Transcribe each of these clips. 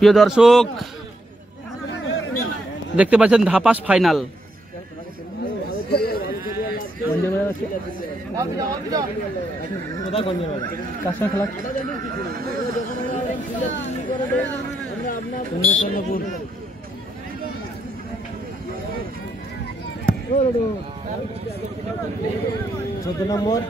প্রিয় দর্শক, দেখতে পাচ্ছেন ধাপাস ফাইনাল। চোদ্দ নম্বর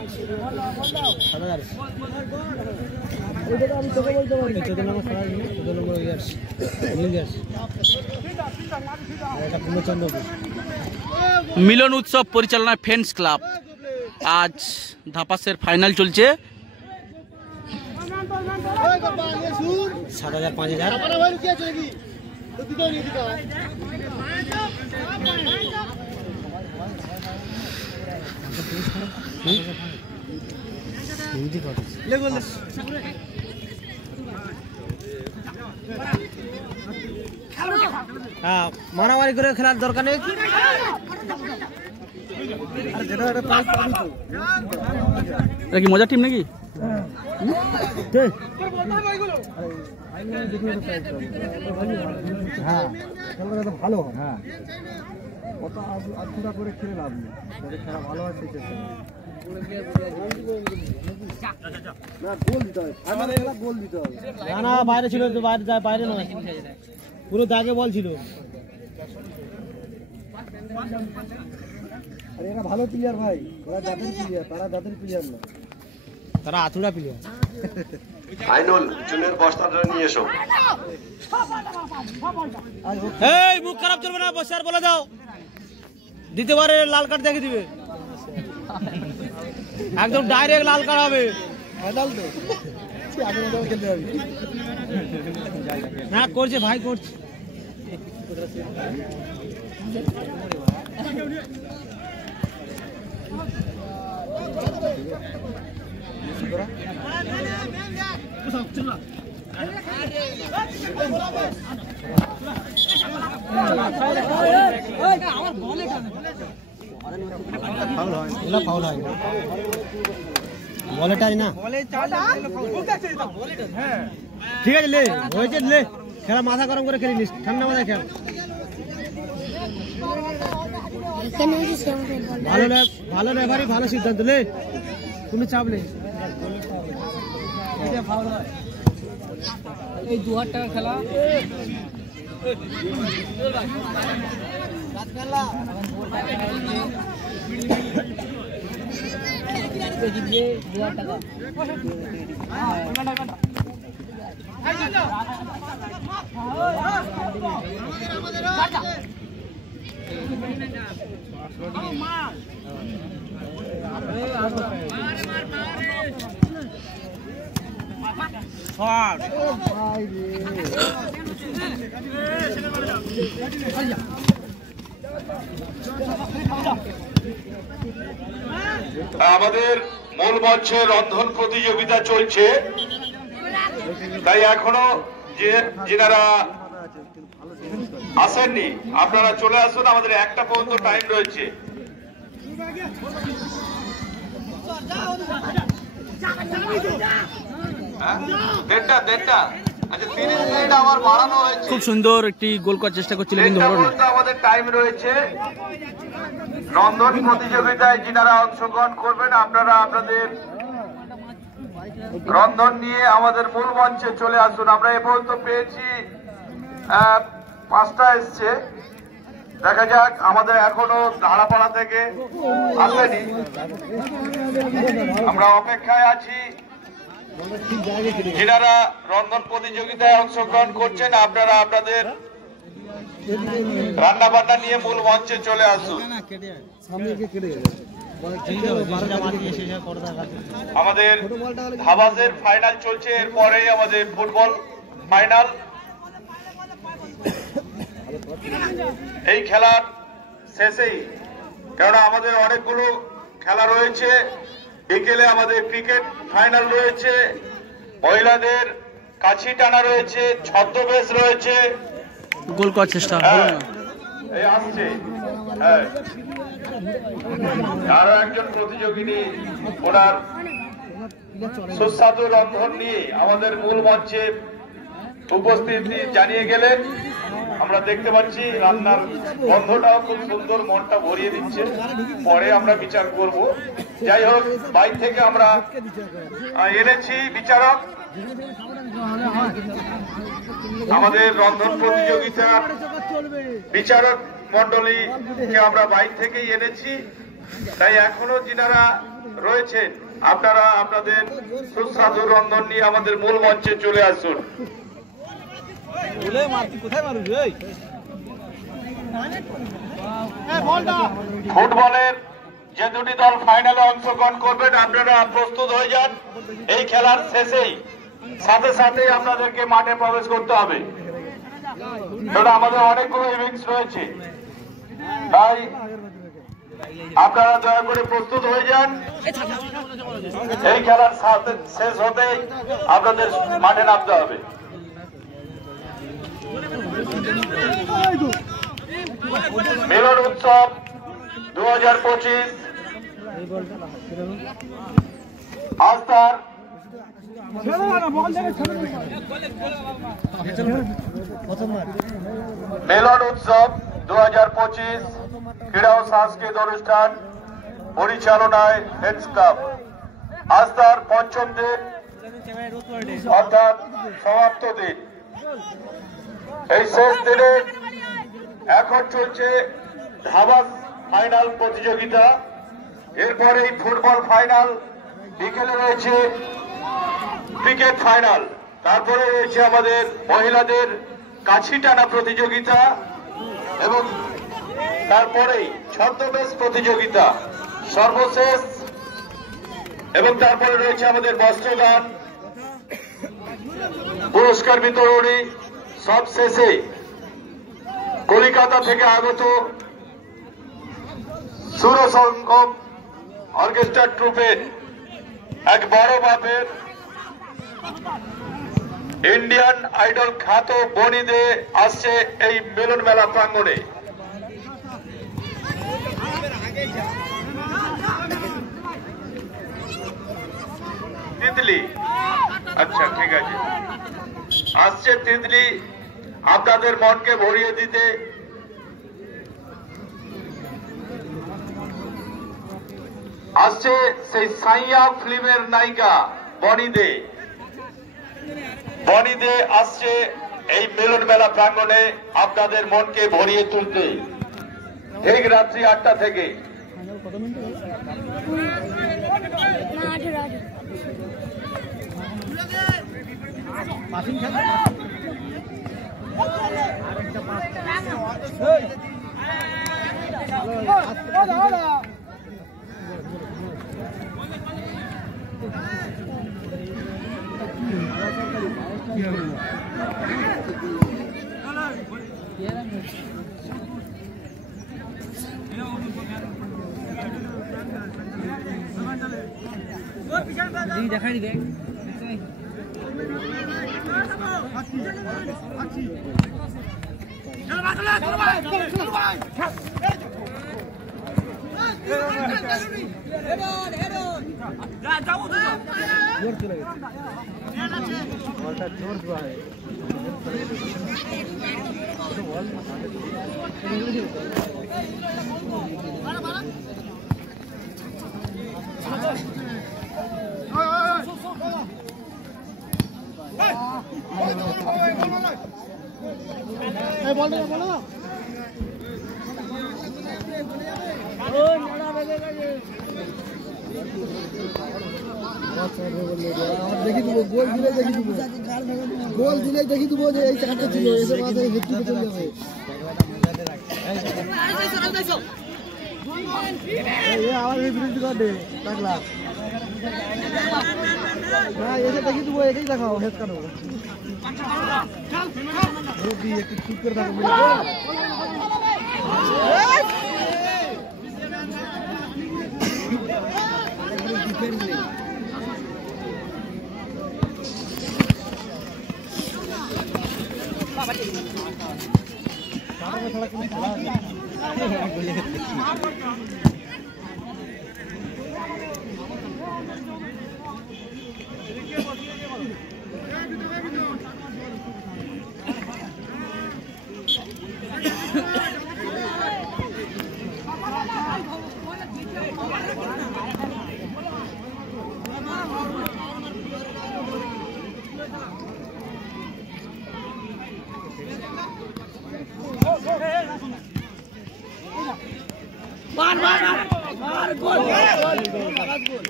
মিলন উৎসব পরিচালনা ফ্রেন্ডস ক্লাব। আজ ধাপাসের ফাইনাল চলছে। 7,000 5,000 মারামারি করে খেলার দরকার নেই। কি মজার টিম নাকি? ভালো হ্যাঁ, কত আধুরা করে খেলে লাভ নেই। খেলা ভালো হয় সেই চেষ্টা গোল দিতে হবে। না বাইরে ছিল তো, বাইরে নয়, পুরো দাগে বল ছিল। আরে এরা ভালো প্লেয়ার ভাই, ওরা জাতের প্লেয়ার, তারা জাতের প্লেয়ার না, তারা আতুরা প্লেয়ার। আইনুল চুনের বস্তাটা নিয়ে এসো। এই মুখ খারাপ চলবে না, বসার বলে দাও, দিতে পারে লাল কার্ড দেখে দিবে, একদম ডাইরেক্ট লাল কার্ড হবে। না করছে ভাই, করছে। ঠিক আছে, লে হয়েছে, লে খেলা মাথা গরম করে খেলিনিস, ঠান্ডা মাথায় খেল। ভালো রেফারি, ভালো সিদ্ধান্ত, লে কোনো চাপ নেই। এই 2000 টাকা খেলা আমাদের মূল মঞ্চে রন্ধন প্রতিযোগিতা চলছে, তাই এখনো যেনারা আসেননি আপনারা চলে আসুন। আমাদের 1টা পর্যন্ত টাইম রয়েছে। দেড়টা আচ্ছা, 30 মিনিট আবার বাড়ানো হয়েছে। খুব সুন্দর একটি গোল করার চেষ্টা করছিল, কিন্তু হলো না। আমাদের টাইম রয়েছে। রন্ধন প্রতিযোগিতায় যিনারা অংশগ্রহণ করবেন আপনারা আপনাদের রন্ধন নিয়ে আমাদের মূল মঞ্চে চলে আসুন। আমরা এ পর্যন্ত পেয়েছি 5টা এসছে, দেখা যাক। আমাদের এখনো ধারাপাড়া থেকে আসেনি, আমরা অপেক্ষায় আছি। যিনারা রন্ধন প্রতিযোগিতায় অংশগ্রহণ করছেন আপনারা আপনাদের রান্না বান্না নিয়ে মূল মঞ্চে চলে আসুন। আমাদের ধাবাসের ফাইনাল চলছে, এরপরেই আমাদের ফুটবল ফাইনাল। এই খেলার শেষেই, কেননা আমাদের অনেকগুলো খেলা রয়েছে, বিকেলে আমাদের ক্রিকেট ফাইনাল রয়েছে, মহিলাদের কাছি টানা রয়েছে, ছদ্মবেশ রয়েছে। গোল করার চেষ্টা এই আসছে আরো একজন প্রতিযোগিনী, ওনার সুস্বাদু রন্ধন নিয়ে আমাদের মূল মঞ্চে উপস্থিতি জানিয়ে গেলেন। আমরা দেখতে পাচ্ছি রান্নার গন্ধটাও খুব সুন্দর, মনটা ভরিয়ে দিচ্ছে। পরে আমরা বিচার করব। যাই হোক, বাইরে থেকে আমরা এনেছি বিচারক। আমাদের রন্ধন প্রতিযোগিতার বিচারক মন্ডলীকে আমরা বাইরে থেকেই এনেছি। তাই এখনো যিনারা রয়েছেন, আপনারা আপনাদের সুস্বাদু রন্ধন নিয়ে আমাদের মূল মঞ্চে চলে আসুন। ফুটবলের যে দুটি দল ফাইনালে অংশগ্রহণ করবেন, আপনারা প্রস্তুত হয়ে যান। এই খেলার শেষেই সাথে সাথে আপনাদেরকে মাঠে প্রবেশ করতে হবে। আমাদের অনেকগুলো ইনিংস রয়েছে, তাই আপনারা দয়া করে প্রস্তুত হয়ে যান। এই খেলার শেষ হতেই আপনাদের মাঠে নামতে হবে। মিলন উৎসব 2025 আস্থার মিলন উৎসব 2025 ক্রীড়া ও সাংস্কৃতিক অনুষ্ঠান পরিচালনায় ফ্রেন্ডস ক্লাব আস্থার পঞ্চম দিন অর্থাৎ সমাপ্ত দিন। এই শেষ দিনে এখন চলছে ধাবাস ফাইনাল প্রতিযোগিতা। এরপরে ফুটবল ফাইনাল, বিকেলে রয়েছে ক্রিকেট ফাইনাল, তারপরে রয়েছে আমাদের মহিলাদের কাছি টানা প্রতিযোগিতা এবং তারপরেই ছদ্মবেশ প্রতিযোগিতা সর্বশেষ, এবং তারপরে রয়েছে আমাদের বস্ত্রদান, পুরস্কার বিতরণী। সবশেষে কলিকাতা থেকে আগত সুরসঙ্গম অর্কেস্ট্রা ট্রুপের এক বড় মাপের ইন্ডিয়ান আইডল খ্যাত বনি দে আসছে এই মিলন মেলা প্রাঙ্গণে। তিতলি, আচ্ছা ঠিক আছে, আসছে তিতলি আপনাদের মনকে ভরিয়ে দিতে। আসছে সেই সাইয়া ফিল্মের নায়িকা বনি দে। বনি দে আসছে এই মিলন মেলা প্রাঙ্গণে আপনাদের মনকে ভরিয়ে তুলতে, ঠিক রাত্রি 8টা থেকে। দেখাই দে দেখি দেবো, গোল দিলে দেখি দেবো, গোল দিলে দেখি দেবো যে এই চারটা ছিল, এদের মাথায় হেঁটে চলে যাবে। আমার এই বিরুদ্ধে কাটে ডাকলাম, হ্যাঁ এসে দেখি দেবো, এটাই দেখাও হেড কাটো একটু চুপ করে থাকো।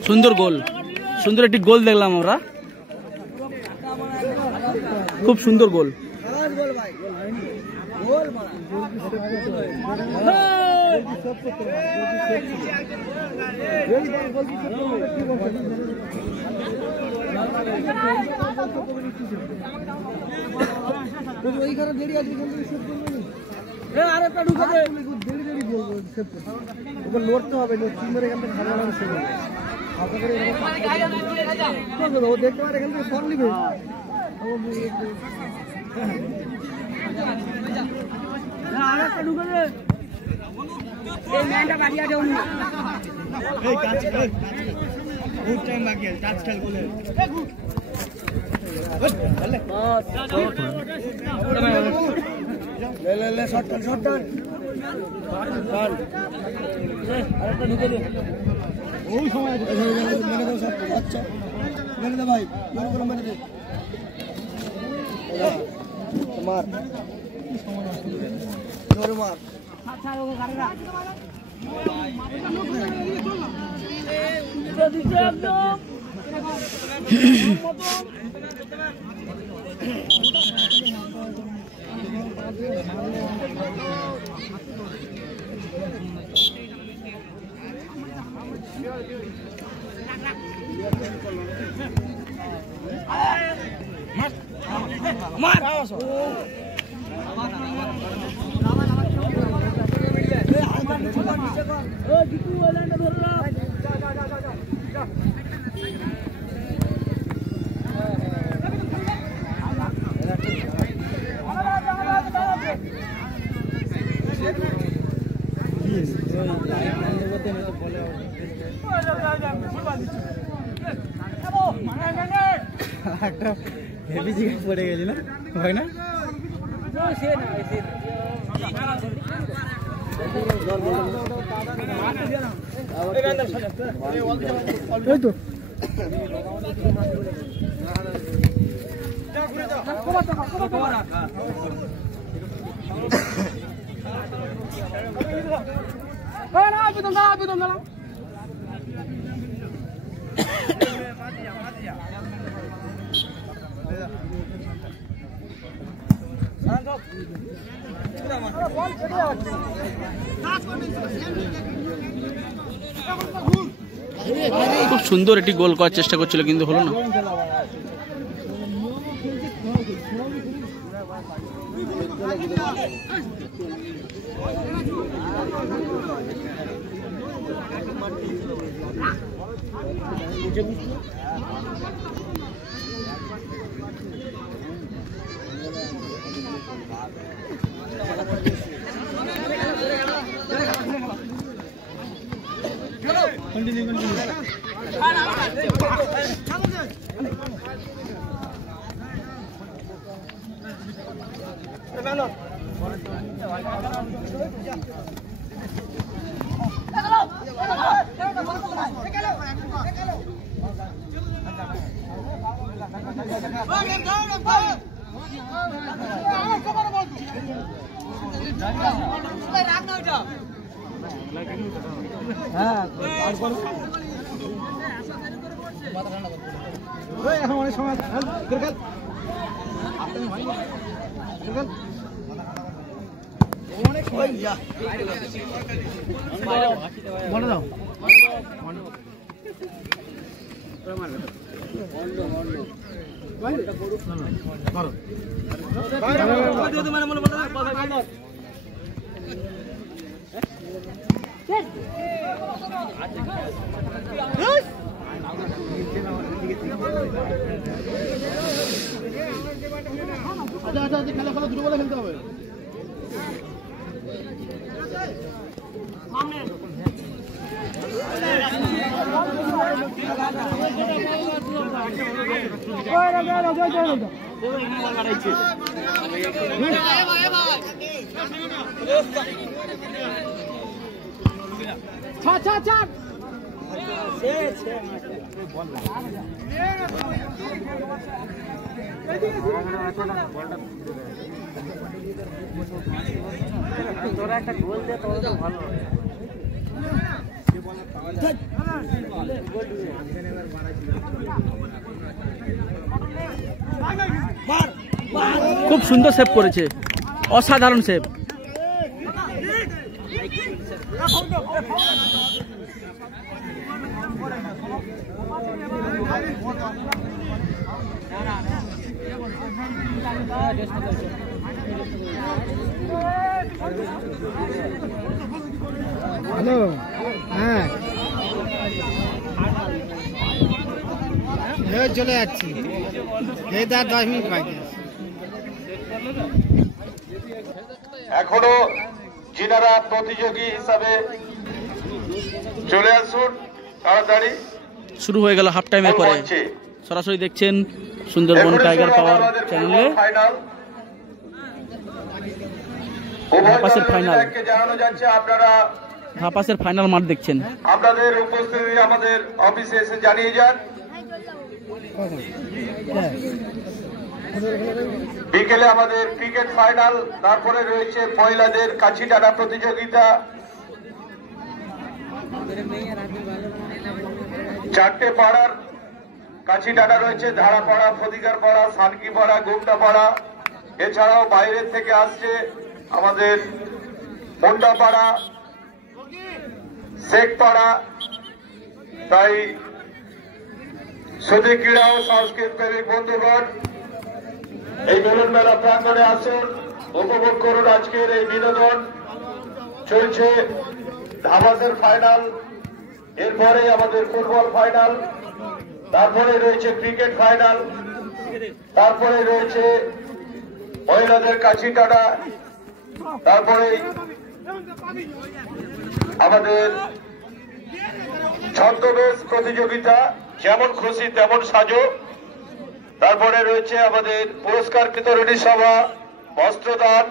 সুন্দর গোল, সুন্দর একটি গোল দেখলাম আমরা, খুব সুন্দর গোল। লড়তে হবে, দেখতে পারে এখান থেকে সব নিবে। ওই সময় আছে, মেরে দাও সব। আচ্ছা মেরে দে ভাই, মেরে দে, মার জোরে মার। একটা হেভি জিনিস পড়ে গেলি না ভাই, না খুব সুন্দর একটি গোল করার চেষ্টা করছিল কিন্তু হলো না। এখন অনেক সময় মনে দাও আচ্ছা খেলা দুটো বলে খেলতে হবে। তোরা একটা গোল দে, তো ভালো হবে। খুব সুন্দর সেভ করেছে, অসাধারণ সেভ। হ্যালো, হ্যাঁ চলে যাচ্ছি, এই 10 মিনিট বাকি। এখনো যিনারা প্রতিযোগী হিসাবে চলে আসুন তাড়াতাড়ি। শুরু হয়ে গেল হাফ টাইমের পরে। সরাসরি দেখছেন সুন্দরবন টাইগার পাওয়ার চ্যানেলে ধাপাসের ফাইনাল। জানানো যাচ্ছে আপনারা ধাপাসের ফাইনাল মাঠ দেখছেন। আপনাদের উপস্থিতি আমাদের অফিসে এসে জানিয়ে যান। বিকেলে আমাদের ক্রিকেট ফাইনাল, তারপরে রয়েছে মহিলাদের কাছি টানা প্রতিযোগিতা। 4টে পাড়ার কাছি টানা রয়েছে, ধারাপাড়া, ফদিকার পাড়া, সানকি পাড়া, গুমটা পাড়া। এছাড়াও বাইরের থেকে আসছে আমাদের মুন্ডা পাড়া, শেখ পাড়া। তাই শুধু ক্রীড়া ও সংস্কৃত প্রেমিক বন্ধুগণ এই মিলন মেলা প্রাঙ্গণে আসুন, উপভোগ করুন আজকের এই বিনোদন। চলছে ধাবাসের ফাইনাল, এরপরে আমাদের ফুটবল ফাইনাল, তারপরে রয়েছে ক্রিকেট ফাইনাল, তারপরে রয়েছে মহিলাদের কাছি টানা, তারপরে আমাদের ছদ্মবেশ প্রতিযোগিতা, যেমন খুশি তেমন সাজো। তারপরে রয়েছে আমাদের পুরস্কার বিতরণী সভা, বস্ত্রদান,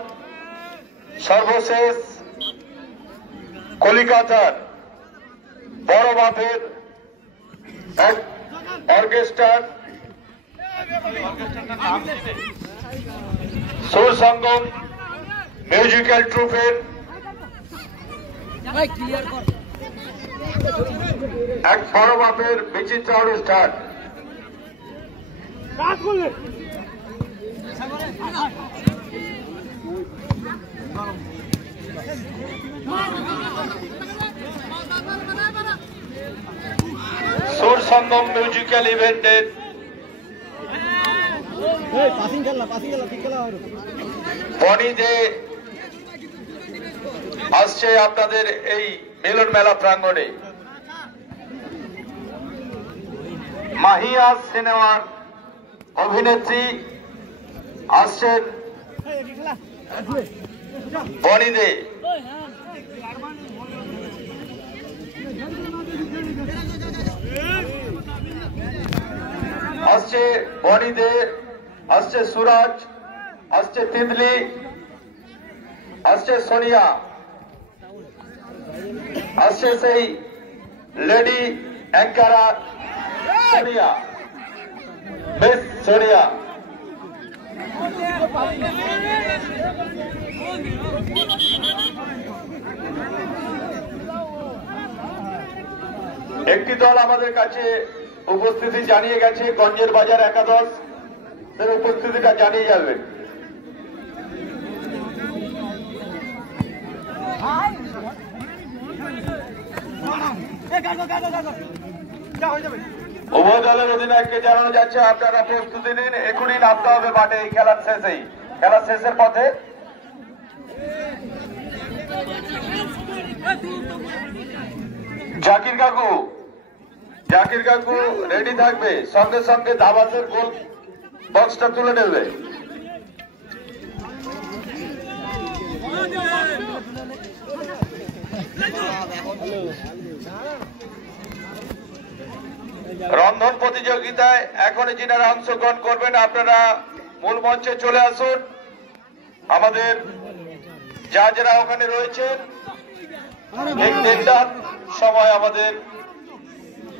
সর্বশেষ কলিকাতার বড় মাপের অর্কেস্ট্রার সুর সঙ্গম মিউজিক্যাল ট্রুপের এক বড় মাপের বিচিত্র অনুষ্ঠান। সুর সঙ্গম মিউজিক্যাল ইভেন্টের বনিদে আসছে আপনাদের এই মিলন মেলা প্রাঙ্গণে। মাহিয়া সিনেমার অভিনেত্রী আসছেন বনিদে। আসছে বনিদে, আসছে সুরাজ, আসছে তিতলি, আসছে সোনিয়া, আসছে সেই লেডি অ্যাঙ্কারা সোনিয়া, মিস সোনিয়া। একটি দল আমাদের কাছে উপস্থিতি জানিয়ে গেছে, গঞ্জের বাজার একাদশ, তার উপস্থিতিটা জানিয়ে যাবেন। উভয় দলের অধিনায়ককে জানানো যাচ্ছে আপনারা প্রস্তুতি নিন, এখনই নামতে হবে মাঠে এই খেলার শেষেই, খেলার শেষের পথে। জাকির কাকু রেডি থাকবে, সঙ্গে সঙ্গে ধাবাসের গোল বক্সটা তুলে নেবে। রন্ধন প্রতিযোগিতায় এখনই যিনারা অংশগ্রহণ করবেন আপনারা মূল মঞ্চে চলে আসুন। আমাদের যারা ওখানে রয়েছেন, ঠিক 1:30 সময় আমাদের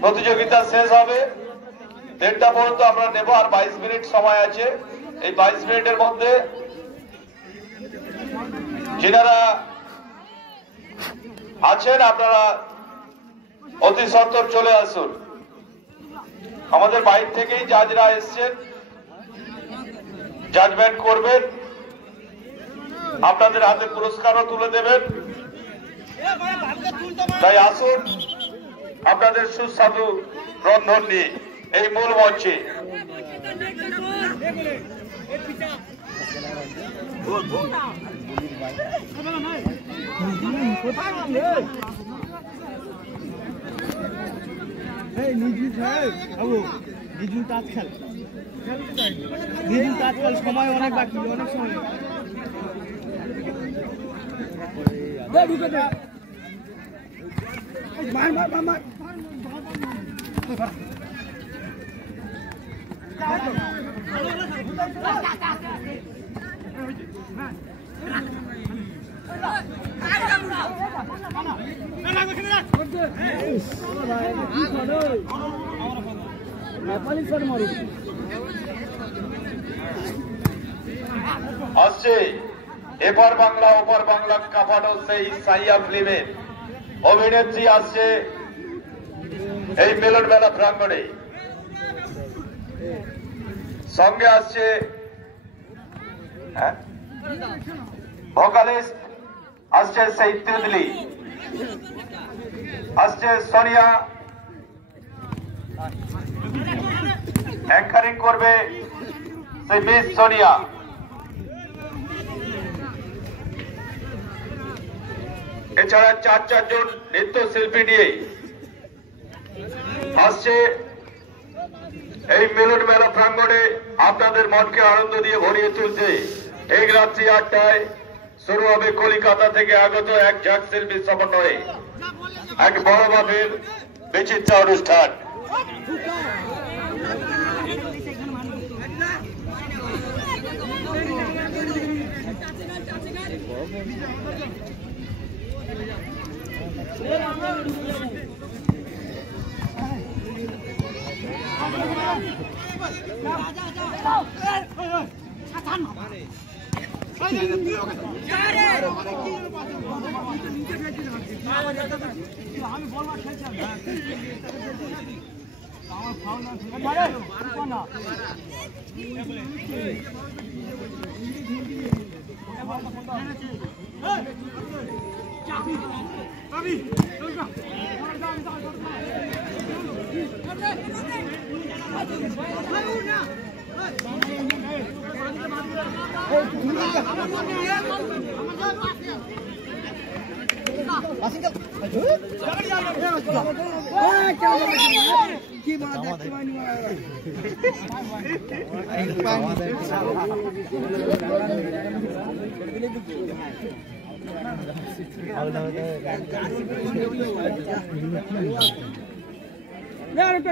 প্রতিযোগিতা শেষ হবে। 1:30 পর্যন্ত আমরা নেব, আর 22 মিনিট সময় আছে। এই 22 মিনিটের মধ্যে যিনারা আছেন আপনারা অতি সত্বর চলে আসুন। আমাদের বাইরে থেকেই জাজরা এসছেন, জাজমেন্ট করবেন, আপনাদের হাতে পুরস্কারও তুলে দেবেন। তাই আসুন আপনাদের সুস্বাদু রন্ধন নিয়ে এই মূল মঞ্চে। সময় অনেক বাকি, অনেক সময় আসছে এপার বাংলা ওপার বাংলা কাপানো সেই সাইয়া ফিল্মের অভিনেত্রী আসছে এই মিলন মেলা প্রাঙ্গণে। সঙ্গে আসছে ভোকালিস্ট, আসছে সেই তিতলি, আসছে সোনিয়া, অ্যাঙ্কারিং করবে সেই মিস সোনিয়া। এছাড়া চারজন নৃত্যশিল্পী নিয়ে আসছে এই মিলন মেলা প্রাঙ্গণে আপনাদের মনকে আনন্দ দিয়ে ভরিয়ে তুলতে। এই রাত্রি 8টায় শুরু হবে কলিকাতা থেকে আগত এক ঝাঁক শিল্পীর সমন্বয়ে এক বড় মাপের বিচিত্র অনুষ্ঠান।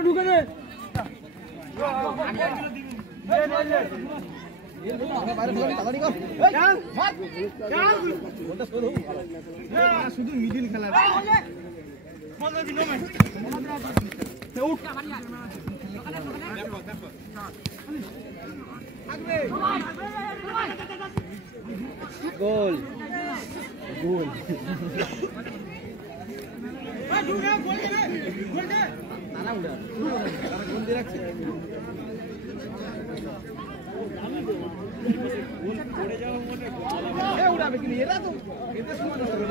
ঢুকে দে শুধু মিডিল খেলা গোল গোল উড়াবে কিন্তু এরা তো এদের সময় নষ্ট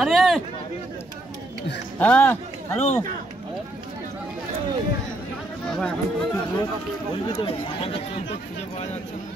আরে হ্যাঁ হ্যালো বলবি তো আমাদের চলতে খুঁজে পাওয়া যাচ্ছে না।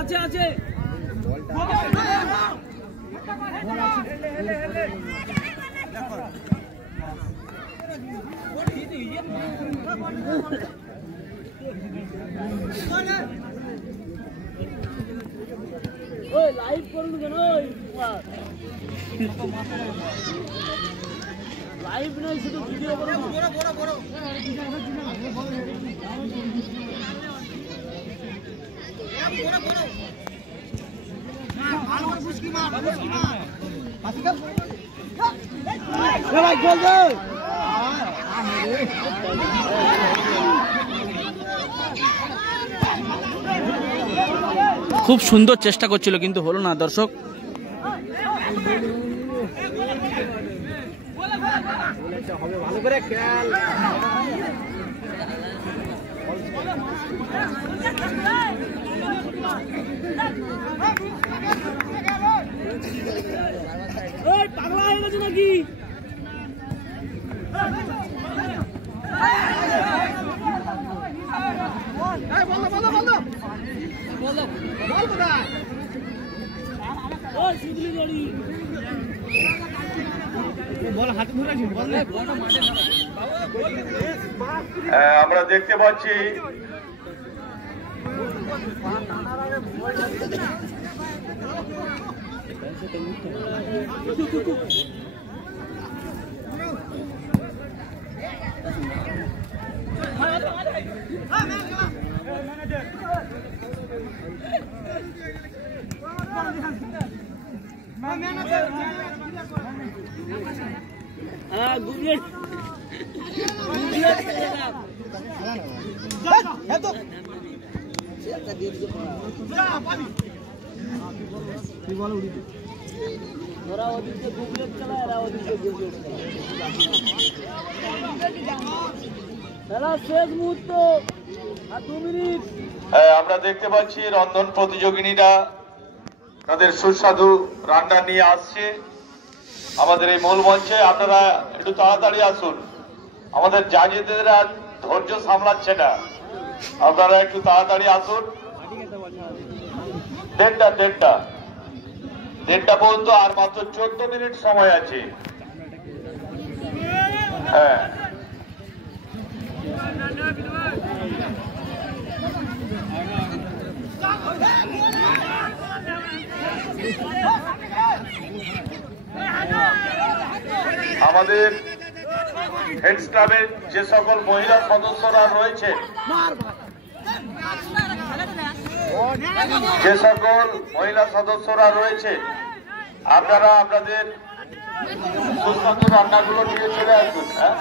আছে আছে লাইভ করুন কেন লাইভ নয় শুধু ভিডিও করুন খুব সুন্দর চেষ্টা করছিল কিন্তু হলো না দর্শক। ভালো করে খেয়াল পাগলা হয়ে গেছে নাকি? আমরা দেখতে পাচ্ছি আমরা দেখতে পাচ্ছি রন্ধন প্রতিযোগিনীরা তাদের সুস্বাদু রান্না নিয়ে আসছে আমাদের এই মূল মঞ্চে। আপনারা একটু তাড়াতাড়ি আসুন, আমাদের জাজেদের আর ধৈর্য সামলাচ্ছে না, আপনারা একটু তাড়াতাড়ি আসুন। দেড়টা পর্যন্ত আর মাত্র 14 মিনিট সময় আছে। হ্যাঁ, আমাদের হেড স্টাফের যে সকল মহিলা সদস্যরা রয়েছে, আপনারা আপনাদের সুস্বাদু রান্নাগুলো নিয়ে চলে আসুন। হ্যাঁ,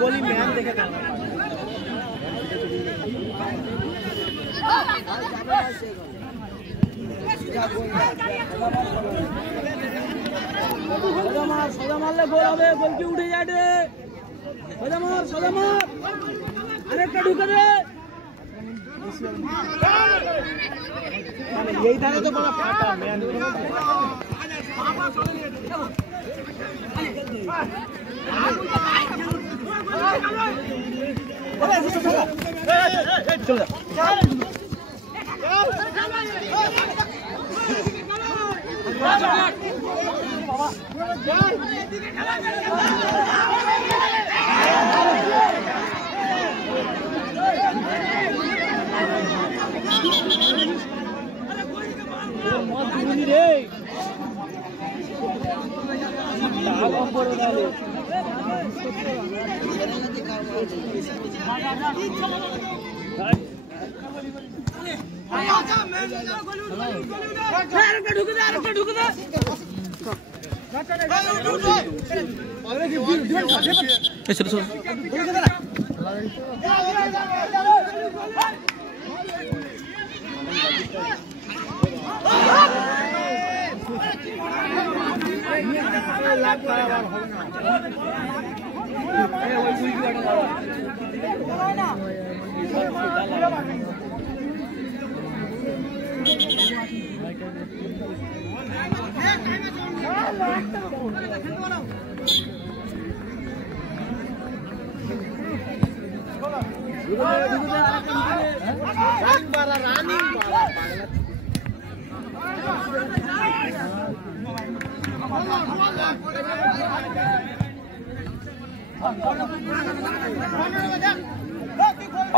गोली मैन देखे সোজা মারলে গোল হবে, গোলকি উঠে যাবে। সোজা মার, সোজা মার, আরেকটা ঢুকে দে। यही था तो बड़ा फाटा मैन चलो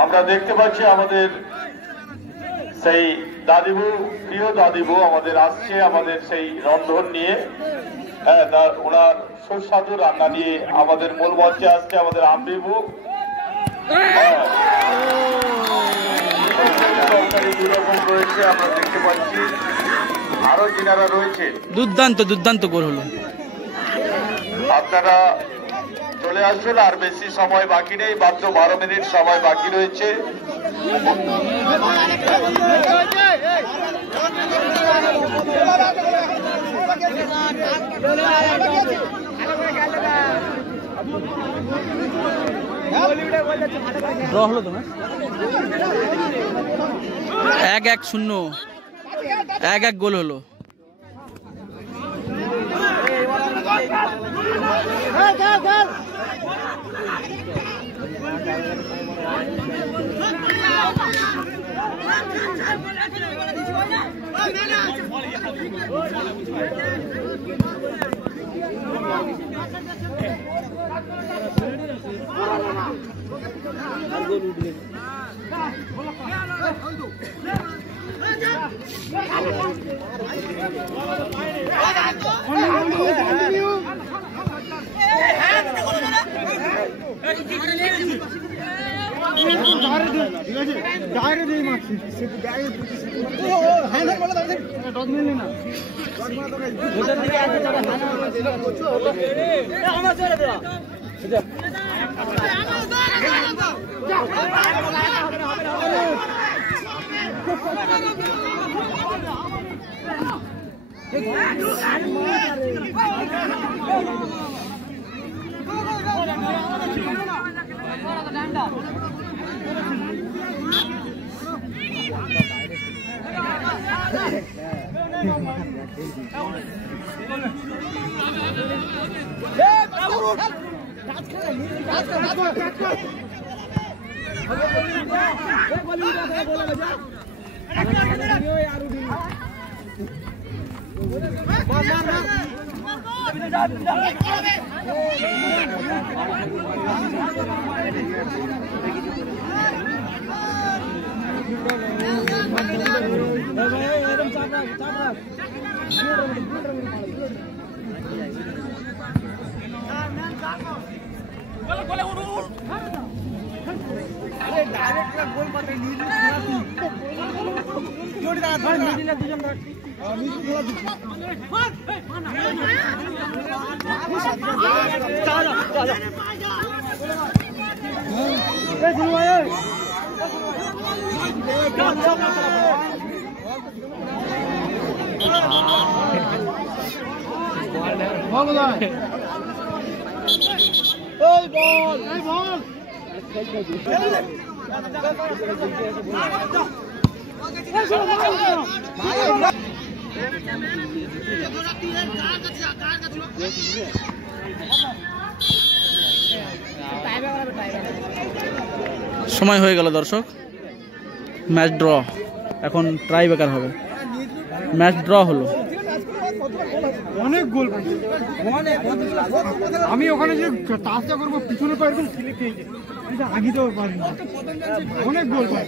আমরা দেখতে পাচ্ছি আমাদের সেই দাদিবু, প্রিয় দাদিবু আমাদের আসছে আমাদের সেই রন্ধন নিয়ে। হ্যাঁ, ওনার সুস্বাদু রান্না নিয়ে আমাদের মূল মঞ্চে আসছে আমাদের আমবিবু। দুরকম রয়েছে আমরা দেখতে পাচ্ছি, আরো যিনারা রয়েছে। দুর্দান্ত গোল হলো। আপনারা চলে আসবেন, আর বেশি সময় বাকি নেই, মাত্র 12 মিনিট সময় বাকি রয়েছে। ড্র হলো তো না, 1-1-0, 1-1 গোল হলো। সময় হয়ে গেল দর্শক, ম্যাচ ড্র। এখন ট্রাই বেকার হবে। ম্যাচ ড্র হলো। অনেক গোল, আমি ওখানে যে টাচটা করবো পিছনে পারবেন আগে তো পারবেন। অনেক গোল ভাই,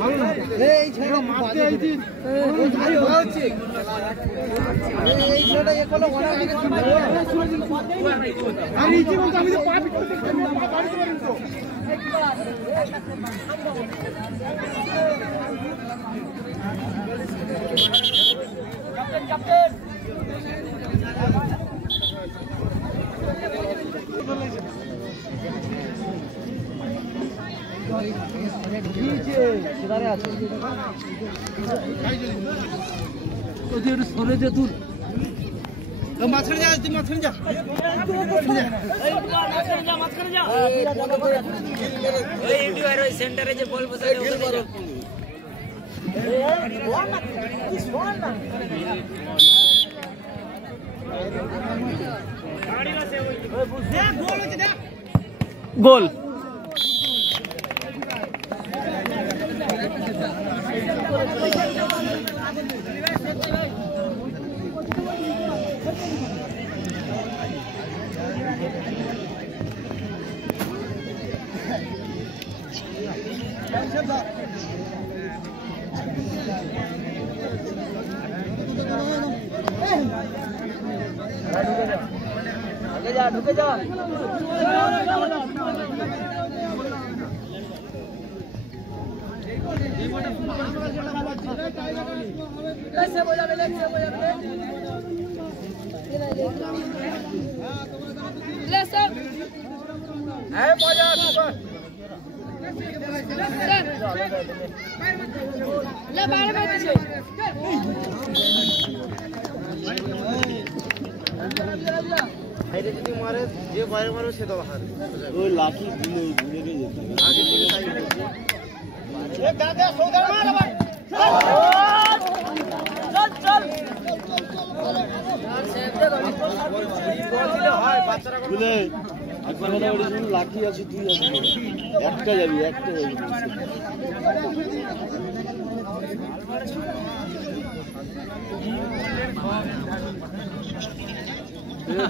ভালো না মারতে আইছি আমি তো পা সরে যে দূর মাঝখানে যা, তুই মাঝখানে যা। সেন্টারে যে বল বসালে গোল। ঢুকে যা যদি মারে যে বাইরে মারো সে তো হার ওই লাঠি দিলে ঘুরে যেতে হবে আগে থেকে তাই এ দাদা সোগার মার আবার চল চল হয় বাচ্চারা বলে একবার কথা বলি শুন লাঠি আছে তুই আছে একটা যাবি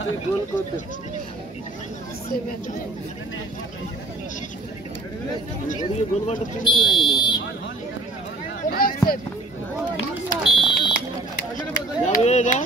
তুই গোল করতে গোলবাটা তুলে যাবে না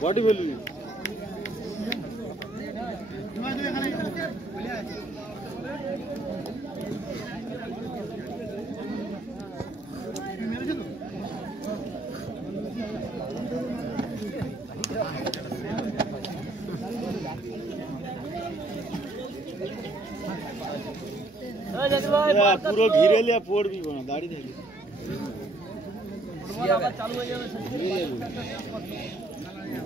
What do you believe? পুরো ঘিরে লিয়া পড়বি না দাঁড়িয়ে থাকি চালু হয়ে যাবে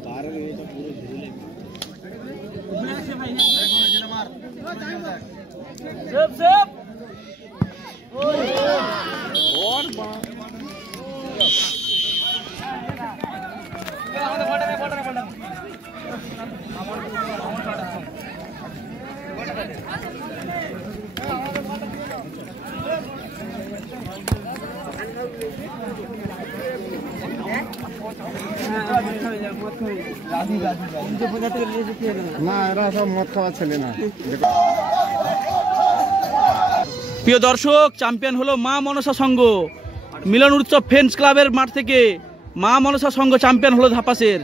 তার এটা পুরো ঘিরে সেভ সেভ और না এরা সব মদ খাওয়া ছেলে না প্রিয় দর্শক, চ্যাম্পিয়ন হলো মা মনসা সংঘ। মিলন উৎসব ফ্রেন্ডস ক্লাবের মাঠ থেকে মা মনসা সংঘ চ্যাম্পিয়ন হলো ধাপাসের।